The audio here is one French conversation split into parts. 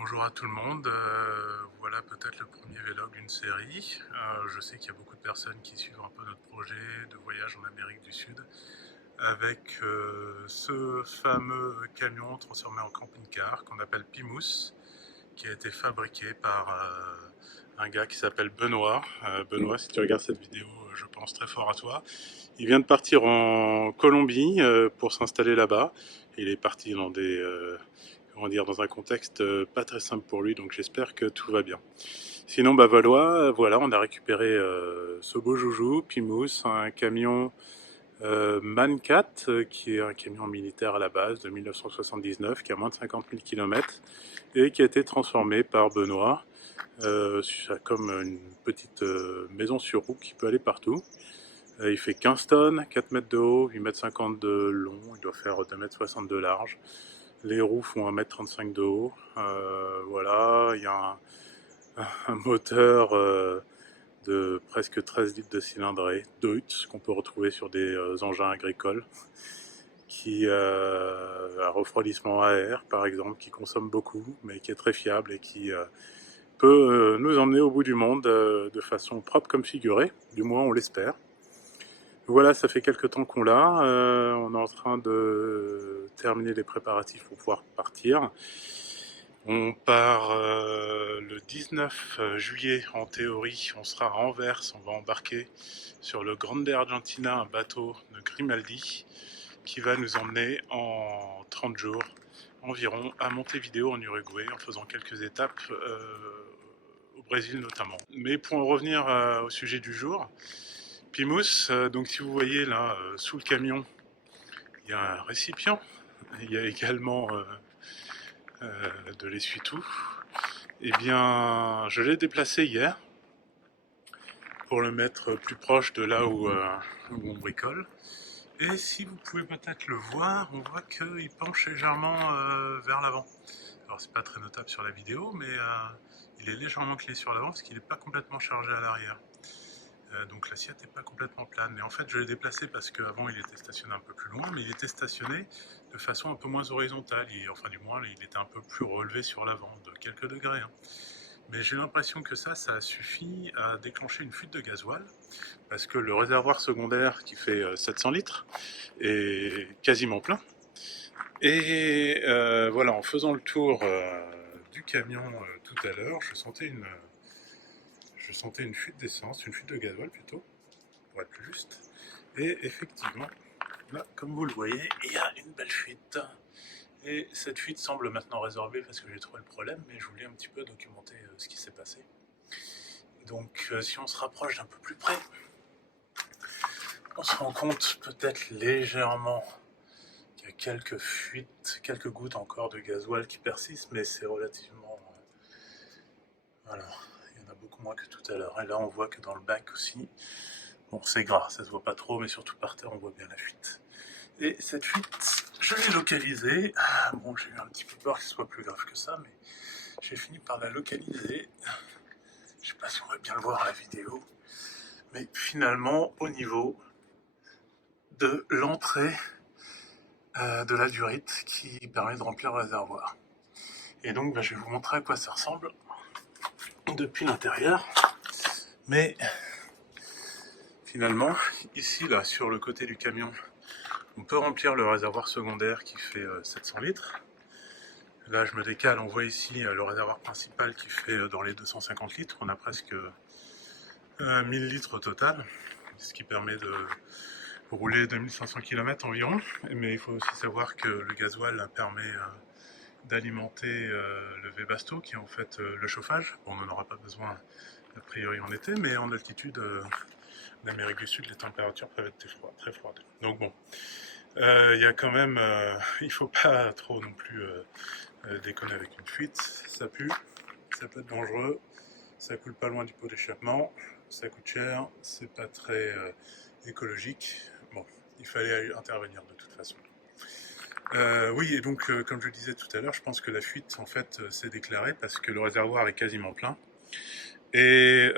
Bonjour à tout le monde, voilà peut-être le premier vlog d'une série. Je sais qu'il y a beaucoup de personnes qui suivent un peu notre projet de voyage en Amérique du Sud avec ce fameux camion transformé en camping-car qu'on appelle Pimous, qui a été fabriqué par un gars qui s'appelle Benoît. Benoît, si tu regardes cette vidéo, je pense très fort à toi. Il vient de partir en Colombie pour s'installer là-bas. Il est parti dans comment dire, dans un contexte pas très simple pour lui, donc j'espère que tout va bien. Sinon, bah voilà, on a récupéré ce beau joujou, Pimous, un camion MAN 4, qui est un camion militaire à la base de 1979, qui a moins de 50 000 km et qui a été transformé par Benoît comme une petite maison sur roue qui peut aller partout. Il fait 15 tonnes, 4 mètres de haut, 8 mètres 50 de long, il doit faire 2 mètres 60 de large. Les roues font 1 mètre 35 de haut. Voilà, il y a un moteur de presque 13 litres de cylindrée, Deutz, qu'on peut retrouver sur des engins agricoles, qui a un refroidissement à air par exemple, qui consomme beaucoup, mais qui est très fiable et qui peut nous emmener au bout du monde de façon propre comme figurée, du moins on l'espère. Voilà, ça fait quelques temps qu'on l'a, on est en train de terminer les préparatifs pour pouvoir partir. On part le 19 juillet en théorie, on sera à Anvers, on va embarquer sur le Grande Argentina, un bateau de Grimaldi qui va nous emmener en 30 jours environ à Montevideo en Uruguay en faisant quelques étapes au Brésil notamment. Mais pour en revenir au sujet du jour, Pimous, donc si vous voyez là sous le camion, il y a un récipient, il y a également de l'essuie-tout. Eh bien, je l'ai déplacé hier pour le mettre plus proche de là où on bricole. Et si vous pouvez peut-être le voir, on voit qu'il penche légèrement vers l'avant. Alors c'est pas très notable sur la vidéo, mais il est légèrement clé sur l'avant parce qu'il n'est pas complètement chargé à l'arrière. Donc l'assiette n'est pas complètement plane. Et en fait, je l'ai déplacé parce qu'avant il était stationné un peu plus loin, mais il était stationné de façon un peu moins horizontale. Enfin, du moins, il était un peu plus relevé sur l'avant, de quelques degrés. Hein. Mais j'ai l'impression que ça a suffi à déclencher une fuite de gasoil, parce que le réservoir secondaire qui fait 700 litres est quasiment plein. Et voilà, en faisant le tour du camion tout à l'heure, je sentais une fuite d'essence, une fuite de gasoil plutôt, pour être plus juste. Et effectivement, là, comme vous le voyez, il y a une belle fuite. Et cette fuite semble maintenant résorbée parce que j'ai trouvé le problème, mais je voulais un petit peu documenter ce qui s'est passé. Donc si on se rapproche d'un peu plus près, on se rend compte peut-être légèrement qu'il y a quelques fuites, quelques gouttes encore de gasoil qui persistent, mais c'est relativement... voilà, il y en a beaucoup moins que tout à l'heure. Et là on voit que dans le bac aussi, bon c'est gras, ça se voit pas trop, mais surtout par terre on voit bien la fuite. Et cette fuite, je l'ai localisée. Bon, j'ai eu un petit peu peur que ce soit plus grave que ça, mais j'ai fini par la localiser. Je sais pas si on va bien le voir à la vidéo, mais finalement au niveau de l'entrée de la durite qui permet de remplir le réservoir. Et donc je vais vous montrer à quoi ça ressemble depuis l'intérieur. Mais finalement, ici là sur le côté du camion, on peut remplir le réservoir secondaire qui fait 700 litres. Là je me décale, on voit ici le réservoir principal qui fait dans les 250 litres. On a presque 1000 litres au total, ce qui permet de rouler 2500 km environ. Mais il faut aussi savoir que le gasoil permet d'alimenter le Webasto, qui est en fait le chauffage. Bon, on n'en aura pas besoin a priori en été, mais en altitude d'Amérique du Sud, les températures peuvent être très froides. Donc bon, il y a quand même, il faut pas trop non plus déconner avec une fuite. Ça pue, ça peut être dangereux, ça coule pas loin du pot d'échappement, ça coûte cher, c'est pas très écologique. Bon, il fallait intervenir de toute façon. Oui, et donc, comme je le disais tout à l'heure, je pense que la fuite, en fait, s'est déclarée parce que le réservoir est quasiment plein. Et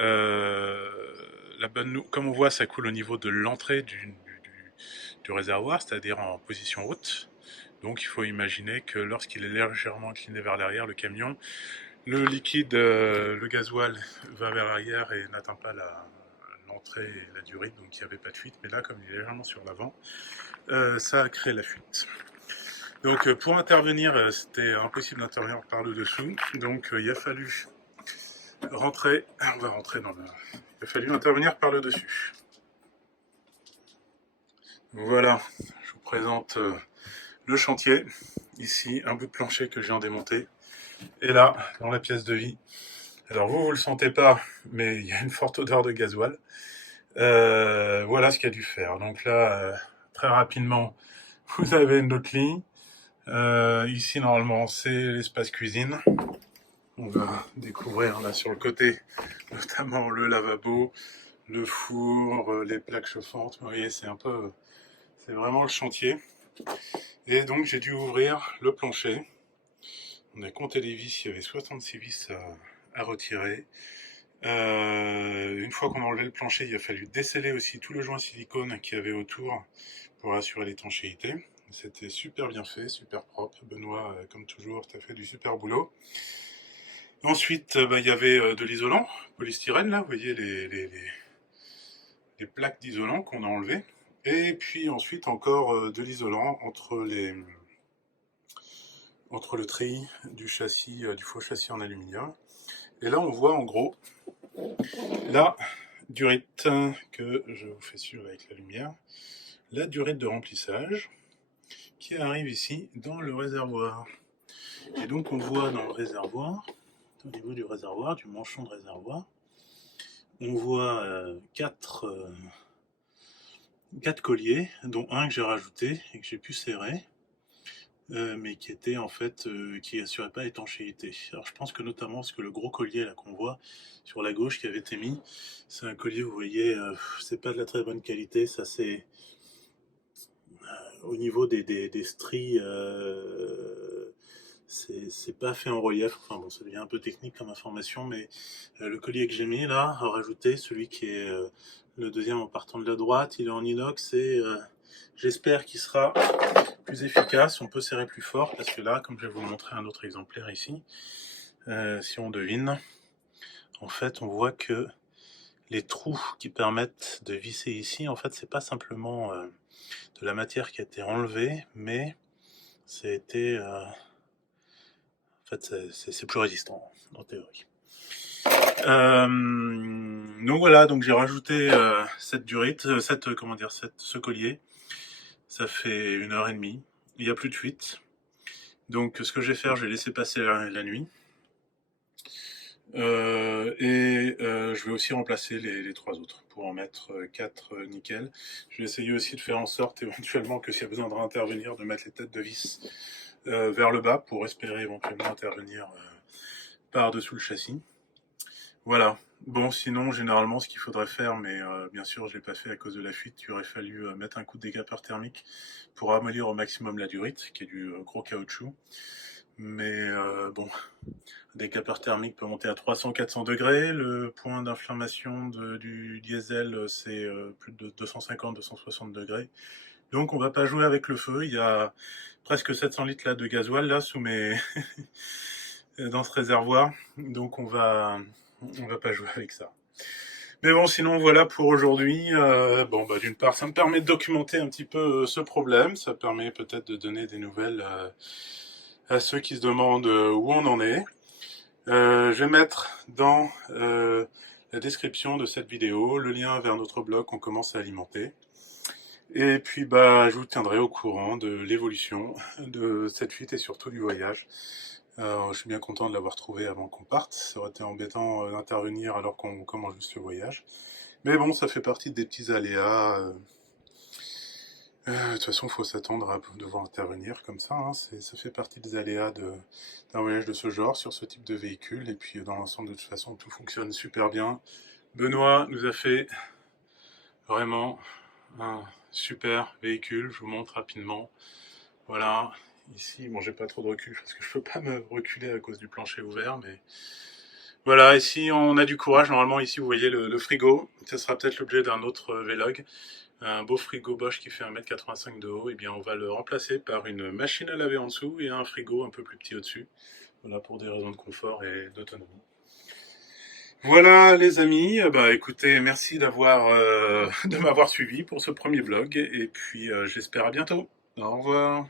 comme on voit, ça coule au niveau de l'entrée du réservoir, c'est-à-dire en position haute. Donc il faut imaginer que lorsqu'il est légèrement incliné vers l'arrière, le camion, le liquide, le gasoil va vers l'arrière et n'atteint pas l'entrée et la durite, donc il n'y avait pas de fuite. Mais là, comme il est légèrement sur l'avant, ça a créé la fuite. Donc pour intervenir, c'était impossible d'intervenir par le dessous. Donc il a fallu rentrer, on va rentrer dans le... Il a fallu intervenir par le dessus. Voilà, je vous présente le chantier. Ici, un bout de plancher que je viens de démonter. Et là, dans la pièce de vie. Alors vous le sentez pas, mais il y a une forte odeur de gasoil. Voilà ce qu'il y a dû faire. Donc là, très rapidement, vous avez notre lit. Ici, normalement, c'est l'espace cuisine. On va découvrir là sur le côté, notamment le lavabo, le four, les plaques chauffantes. Vous voyez, c'est vraiment le chantier. Et donc, j'ai dû ouvrir le plancher. On a compté les vis, il y avait 66 vis à retirer. Une fois qu'on a enlevé le plancher, il a fallu desceller aussi tout le joint silicone qu'il y avait autour pour assurer l'étanchéité. C'était super bien fait, super propre. Benoît, comme toujours, t'as fait du super boulot. Ensuite, il y avait de l'isolant, polystyrène, là, vous voyez les plaques d'isolant qu'on a enlevées. Et puis ensuite encore de l'isolant entre le treillis du châssis, du faux châssis en aluminium. Et là, on voit en gros la durite que je vous fais suivre avec la lumière, la durite de remplissage qui arrive ici dans le réservoir. Et donc on voit dans le réservoir, au niveau du réservoir, du manchon de réservoir, on voit quatre colliers, dont un que j'ai rajouté et que j'ai pu serrer, mais qui était en fait, qui assurait pas l'étanchéité. Alors je pense que notamment parce que le gros collier là qu'on voit sur la gauche qui avait été mis, c'est un collier, vous voyez, c'est pas de la très bonne qualité, ça c'est au niveau des stries, c'est pas fait en relief. Enfin bon, ça devient un peu technique comme information, mais le collier que j'ai mis là, à rajouter, celui qui est le deuxième en partant de la droite, il est en inox et j'espère qu'il sera plus efficace. On peut serrer plus fort parce que là, comme je vais vous montrer un autre exemplaire ici, si on devine, en fait, on voit que les trous qui permettent de visser ici, en fait, c'est pas simplement de la matière qui a été enlevée, mais ça a été en fait, c'est plus résistant, en théorie. Donc voilà, donc j'ai rajouté cette durite, ce collier. Ça fait 1h30. Il n'y a plus de fuite. Donc ce que je vais faire, je vais laisser passer la nuit. Je vais aussi remplacer les 3 autres pour en mettre 4 nickel. Je vais essayer aussi de faire en sorte éventuellement que s'il y a besoin de réintervenir, de mettre les têtes de vis vers le bas pour espérer éventuellement intervenir par-dessous le châssis. Voilà. Bon, sinon, généralement, ce qu'il faudrait faire, mais bien sûr, je ne l'ai pas fait à cause de la fuite, il aurait fallu mettre un coup de dégapeur thermique pour amollir au maximum la durite, qui est du gros caoutchouc. Mais bon, le dégapeur thermique peut monter à 300-400 degrés. Le point d'inflammation du diesel, c'est plus de 250-260 degrés. Donc, on va pas jouer avec le feu. Il y a presque 700 litres là, de gasoil là, sous mes... dans ce réservoir. Donc, on va pas jouer avec ça. Mais bon, sinon, voilà pour aujourd'hui. D'une part, ça me permet de documenter un petit peu ce problème. Ça permet peut-être de donner des nouvelles à ceux qui se demandent où on en est. Je vais mettre dans la description de cette vidéo le lien vers notre blog qu'on commence à alimenter. Et puis, je vous tiendrai au courant de l'évolution de cette fuite et surtout du voyage. Je suis bien content de l'avoir trouvé avant qu'on parte. Ça aurait été embêtant d'intervenir alors qu'on commence juste le voyage. Mais bon, ça fait partie des petits aléas. De toute façon, il faut s'attendre à devoir intervenir comme ça. Hein. Ça fait partie des aléas d'un voyage de ce genre, sur ce type de véhicule. Et puis, dans l'ensemble, de toute façon, tout fonctionne super bien. Benoît nous a fait vraiment un super véhicule. Je vous montre rapidement. Voilà. Ici, bon, j'ai pas trop de recul parce que je peux pas me reculer à cause du plancher ouvert, mais voilà, ici on a du courage. Normalement, ici vous voyez le frigo. Ça sera peut-être l'objet d'un autre vlog. un beau frigo Bosch qui fait 1,85 m de haut, et bien on va le remplacer par une machine à laver en dessous et un frigo un peu plus petit au-dessus. Voilà, pour des raisons de confort et d'autonomie. Voilà les amis, bah écoutez, merci de m'avoir suivi pour ce premier vlog et puis j'espère à bientôt. Au revoir.